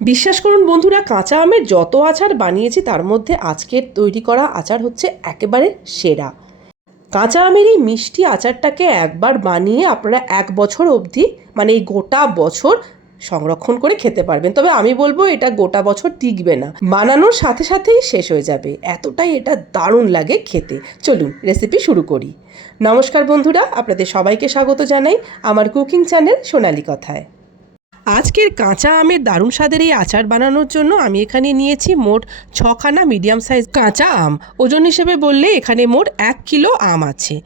বিশ্বাস করুন বন্ধুরা, কাঁচা আমের যত আচার বানিয়েছি তার মধ্যে আজকের তৈরি করা আচার হচ্ছে একেবারে সেরা। কাঁচা আমের এই মিষ্টি আচারটাকে একবার বানিয়ে আপনারা 1 বছর অবধি, মানে এই গোটা বছর সংরক্ষণ করে খেতে পারবেন। তবে আমি বলবো এটা গোটা বছর টিকবে না, বানানোর সাথে সাথেই শেষ হয়ে যাবে, এতটাই এটা দারুণ লাগে খেতে। চলুন রেসিপি শুরু করি। নমস্কার বন্ধুরা, আপনাদের সবাইকে স্বাগত জানাই আমার কুকিং চ্যানেল সোনালি কথায়। আজকের কাঁচা আমের দারুণ স্বাদের এই আচার বানানোর জন্য আমি এখানে নিয়েছি মোট 6খানা মিডিয়াম সাইজ কাঁচা আম। ওজন হিসেবে বললে এখানে মোট 1 কিলো আম আছে।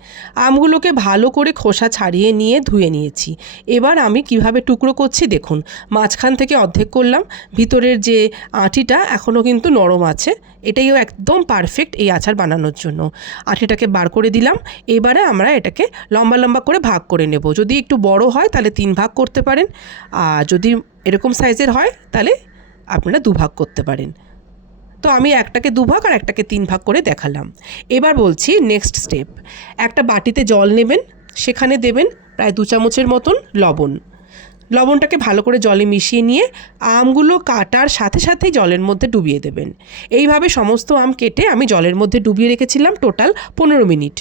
আমগুলোকে ভালো করে খোসা ছাড়িয়ে নিয়ে ধুয়ে নিয়েছি। এবার আমি কিভাবে টুকরো করছি দেখুন। মাঝখান থেকে অর্ধেক করলাম, ভিতরের যে আঁটিটা এখনও কিন্তু নরম আছে। এটাইও একদম পারফেক্ট এই আচার বানানোর জন্য। আঁটিটাকে বার করে দিলাম। এবারে আমরা এটাকে লম্বা লম্বা করে ভাগ করে নেব। যদি একটু বড় হয় তাহলে 3 ভাগ করতে পারেন, আর যদি এরকম সাইজের হয় তাহলে আপনারা 2 ভাগ করতে পারেন। তো আমি একটাকে 2 ভাগ আর একটাকে 3 ভাগ করে দেখালাম। এবার বলছি নেক্সট স্টেপ। একটা বাটিতে জল নেবেন, সেখানে দেবেন প্রায় 2 চামচের মতন লবণ। লবণটাকে ভালো করে জলে মিশিয়ে নিয়ে আমগুলো কাটার সাথে সাথেই জলের মধ্যে ডুবিয়ে দেবেন। এইভাবে সমস্ত আম কেটে আমি জলের মধ্যে ডুবিয়ে রেখেছিলাম টোটাল 15 মিনিট।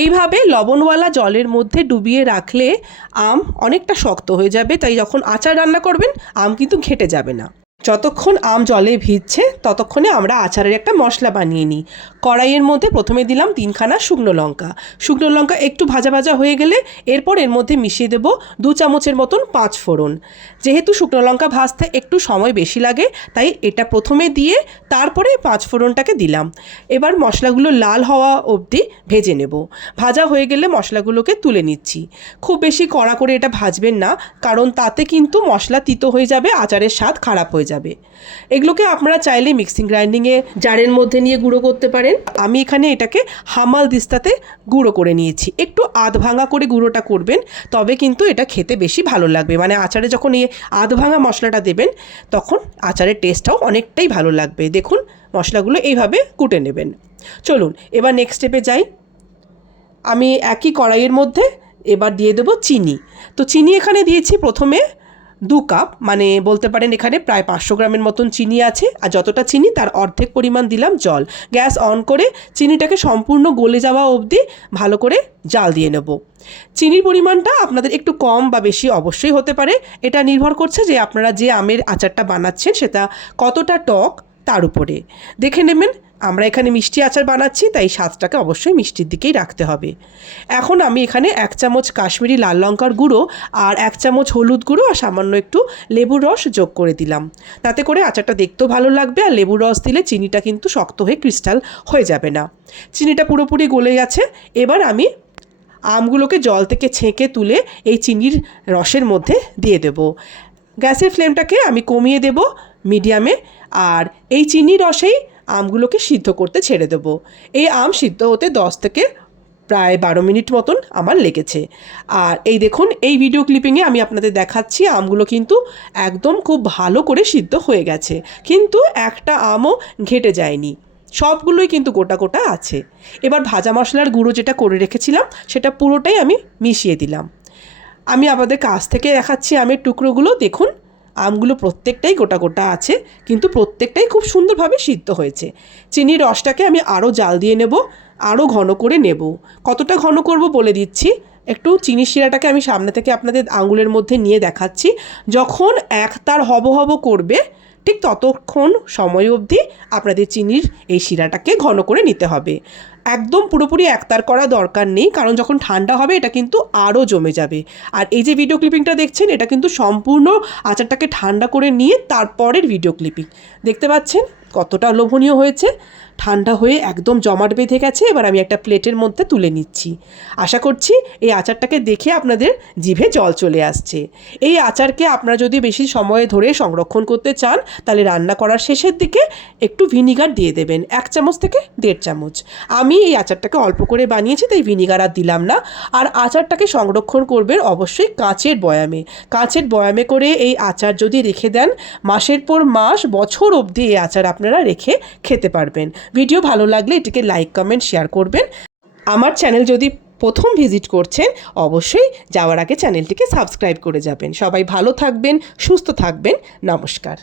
এইভাবে লবণওয়ালা জলের মধ্যে ডুবিয়ে রাখলে আম অনেকটা শক্ত হয়ে যাবে, তাই যখন আচার রান্না করবেন আম কিন্তু ঘেঁটে যাবে না। যতক্ষণ আম জলে ভিজছে ততক্ষণে আমরা আচারের একটা মশলা বানিয়ে নিই। কড়াইয়ের মধ্যে প্রথমে দিলাম 3খানা শুকনো লঙ্কা। শুকনো লঙ্কা একটু ভাজা ভাজা হয়ে গেলে এরপর এর মধ্যে মিশিয়ে দেবো 2 চামচের মতন 5 ফোড়ন। যেহেতু শুকনো লঙ্কা ভাজতে একটু সময় বেশি লাগে, তাই এটা প্রথমে দিয়ে তারপরে 5 ফোড়নটাকে দিলাম। এবার মশলাগুলো লাল হওয়া অবধি ভেজে নেব। ভাজা হয়ে গেলে মশলাগুলোকে তুলে নিচ্ছি। খুব বেশি কড়া করে এটা ভাজবেন না, কারণ তাতে কিন্তু মশলা তিতো হয়ে যাবে, আচারের স্বাদ খারাপ হয়ে যাবে। এগুলোকে আপনারা চাইলে মিক্সিং গ্রাইন্ডিংয়ে জারের মধ্যে নিয়ে গুঁড়ো করতে পারেন। আমি এখানে এটাকে হামাল দিস্তাতে গুঁড়ো করে নিয়েছি। একটু আধ ভাঙা করে গুঁড়োটা করবেন, তবে কিন্তু এটা খেতে বেশি ভালো লাগবে। মানে আচারে যখন এই আধ ভাঙা মশলাটা দেবেন তখন আচারের টেস্টটাও অনেকটাই ভালো লাগবে। দেখুন মশলাগুলো এইভাবে কুটে নেবেন। চলুন এবার নেক্সট স্টেপে যাই। আমি একই কড়াইয়ের মধ্যে এবার দিয়ে দেবো চিনি। তো চিনি এখানে দিয়েছি প্রথমে 2 কাপ, মানে বলতে পারেন এখানে প্রায় 500 গ্রামের মতন চিনি আছে। আর যতটা চিনি তার অর্ধেক পরিমাণ দিলাম জল। গ্যাস অন করে চিনিটাকে সম্পূর্ণ গলে যাওয়া অবধি ভালো করে জাল দিয়ে নেব। চিনির পরিমাণটা আপনাদের একটু কম বা বেশি অবশ্যই হতে পারে, এটা নির্ভর করছে যে আপনারা যে আমের আচারটা বানাচ্ছেন সেটা কতটা টক তার উপরে। দেখে নেবেন। আমরা এখানে মিষ্টি আচার বানাচ্ছি, তাই স্বাদটাকে অবশ্যই মিষ্টির দিকেই রাখতে হবে। এখন আমি এখানে 1 চামচ কাশ্মীরি লাল লঙ্কার গুঁড়ো আর 1 চামচ হলুদ গুঁড়ো আর সামান্য একটু লেবুর রস যোগ করে দিলাম। তাতে করে আচারটা দেখতেও ভালো লাগবে, আর লেবুর রস দিলে চিনিটা কিন্তু শক্ত হয়ে ক্রিস্টাল হয়ে যাবে না। চিনিটা পুরোপুরি গলে গেছে। এবার আমি আমগুলোকে জল থেকে ছেঁকে তুলে এই চিনির রসের মধ্যে দিয়ে দেব। গ্যাসের ফ্লেমটাকে আমি কমিয়ে দেব মিডিয়ামে, আর এই চিনি রসেই আমগুলোকে সিদ্ধ করতে ছেড়ে দেবো। এই আম সিদ্ধ হতে 10 থেকে প্রায় 12 মিনিট মতন আমার লেগেছে। আর এই দেখুন, এই ভিডিও ক্লিপিংয়ে আমি আপনাদের দেখাচ্ছি আমগুলো কিন্তু একদম খুব ভালো করে সিদ্ধ হয়ে গেছে, কিন্তু একটা আমও ঘেটে যায়নি, সবগুলোই কিন্তু গোটা গোটা আছে। এবার ভাজা মশলার গুঁড়ো যেটা করে রেখেছিলাম সেটা পুরোটাই আমি মিশিয়ে দিলাম। আমি আপনাদের কাছ থেকে দেখাচ্ছি আমের টুকরোগুলো। দেখুন আমগুলো প্রত্যেকটাই গোটা গোটা আছে, কিন্তু প্রত্যেকটাই খুব সুন্দরভাবে সিদ্ধ হয়েছে। চিনির রসটাকে আমি আরও জাল দিয়ে নেব, আরও ঘন করে নেব। কতটা ঘন করব বলে দিচ্ছি। একটু চিনির শিরাটাকে আমি সামনে থেকে আপনাদের আঙুলের মধ্যে নিয়ে দেখাচ্ছি। যখন একতার হব হব করবে ঠিক ততক্ষণ সময় অবধি আপনাদের চিনির এই শিরাটাকে ঘন করে নিতে হবে। একদম পুরোপুরি একতার করা দরকার নেই, কারণ যখন ঠান্ডা হবে এটা কিন্তু আরও জমে যাবে। আর এই যে ভিডিও ক্লিপিংটা দেখছেন এটা কিন্তু সম্পূর্ণ আচারটাকে ঠান্ডা করে নিয়ে তারপরের ভিডিও ক্লিপিং। দেখতে পাচ্ছেন কতটা লোভনীয় হয়েছে। ঠান্ডা হয়ে একদম জমাট বেঁধে গেছে। এবার আমি একটা প্লেটের মধ্যে তুলে নিচ্ছি। আশা করছি এই আচারটাকে দেখে আপনাদের জিভে জল চলে আসছে। এই আচারকে আপনারা যদি বেশি সময় ধরে সংরক্ষণ করতে চান তাহলে রান্না করার শেষের দিকে একটু ভিনিগার দিয়ে দেবেন, 1 চামচ থেকে 1.5 চামচ। আমি এই আচারটাকে অল্প করে বানিয়েছি, তাই ভিনিগার আর দিলাম না। আর আচারটাকে সংরক্ষণ করবেন অবশ্যই কাঁচের বয়ামে। কাঁচের বয়ামে করে এই আচার যদি রেখে দেন মাসের পর মাস, বছর অবধি এই আচার আপনারা রেখে খেতে পারবেন। ভিডিও ভালো লাগলে এটিকে লাইক, কমেন্ট, শেয়ার করবেন। আমার চ্যানেল যদি প্রথম ভিজিট করছেন অবশ্যই যাওয়ার আগে চ্যানেলটিকে সাবস্ক্রাইব করে যাবেন। সবাই ভালো থাকবেন, সুস্থ থাকবেন। নমস্কার।